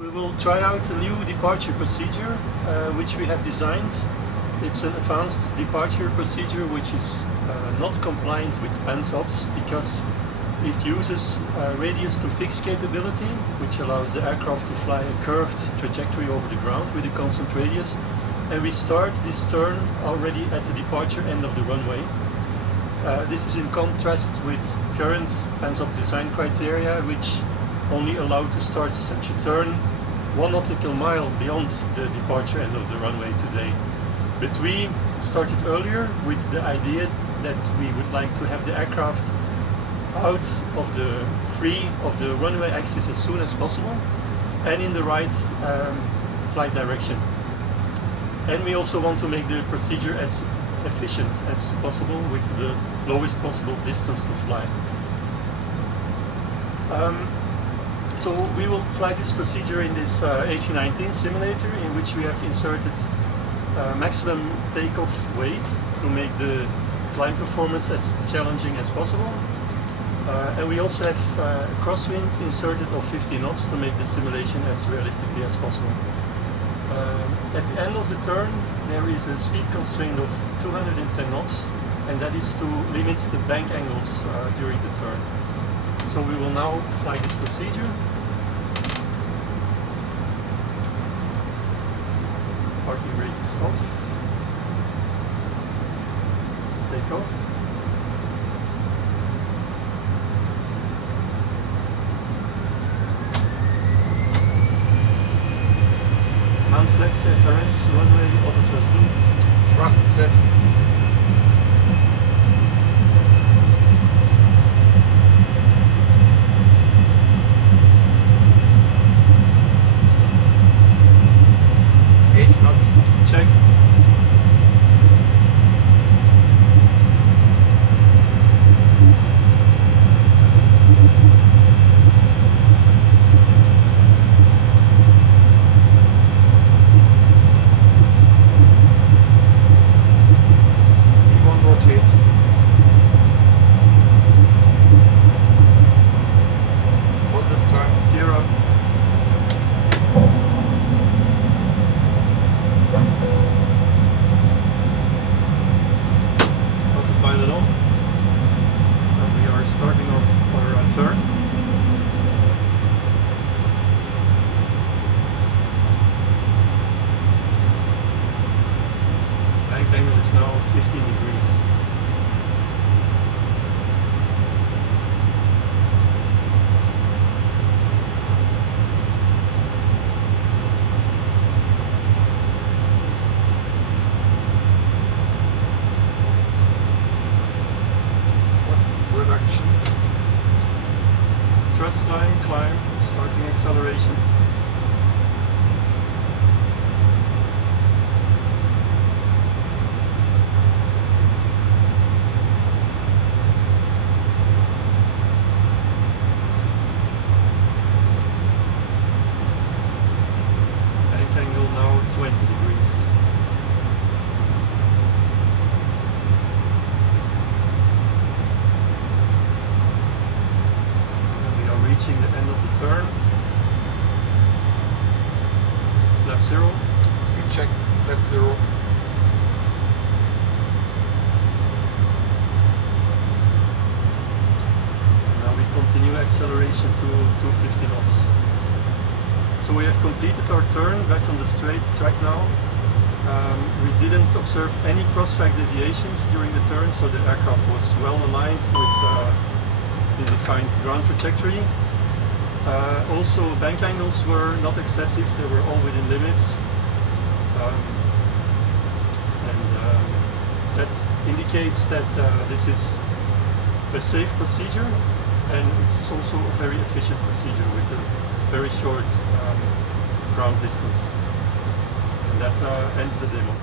We will try out a new departure procedure which we have designed. It's an advanced departure procedure which is not compliant with PANSOPs because it uses radius to fix capability, which allows the aircraft to fly a curved trajectory over the ground with a constant radius. And we start this turn already at the departure end of the runway. This is in contrast with current PANSOP design criteria, which only allow to start such a turn 1 nautical mile beyond the departure end of the runway today. But we started earlier with the idea that we would like to have the aircraft out of the free of the runway axis as soon as possible and in the right flight direction. And we also want to make the procedure as efficient as possible with the lowest possible distance to fly. So we will fly this procedure in this A319 simulator, in which we have inserted maximum takeoff weight to make the climb performance as challenging as possible. And we also have crosswind inserted of 50 knots to make the simulation as realistically as possible. At the end of the turn there is a speed constraint of 210 knots, and that is to limit the bank angles during the turn. So we will now fly this procedure. Parking brake is off. Take off. Mount flex SRS runway auto thrust boom. Thrust set. Check. V1 rotate. Positive climb. Gear up. Autopilot on. And we are starting off our turn. Bank angle is now 15 degrees. Reduction. Thrust line, climb, starting acceleration. Bank angle now 20 degrees. Reaching the end of the turn. Flap 0. Speed check. Flap 0. Now we continue acceleration to 250 knots. So we have completed our turn back on the straight track now. We didn't observe any cross-track deviations during the turn, so the aircraft was well aligned with the defined ground trajectory. Also, bank angles were not excessive, they were all within limits. That indicates that this is a safe procedure, and it's also a very efficient procedure with a very short ground distance. And that ends the demo.